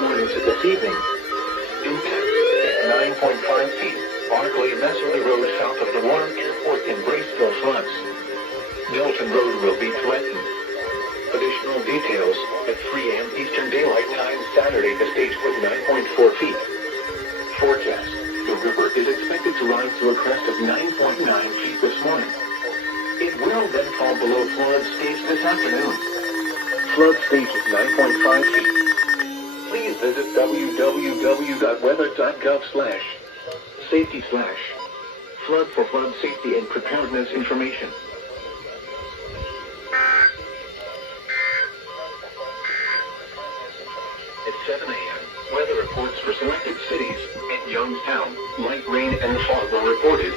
morning to this evening. Impact at 9.5 feet. Barclay Messerly Road south of the Warren Airport in Braceville floods. Milton Road will be threatened. Additional details at 3 a.m. Eastern Daylight Time Saturday. The stage was 9.4 feet. Forecast. The river is expected to rise to a crest of 9.9 feet this morning. It will then fall below flood stage this afternoon. Flood stage is 9.5 feet. Please visit www.weather.gov/safety/flood for flood safety and preparedness information. At 7 a.m., weather reports for selected cities. At Youngstown, light rain and fog were reported.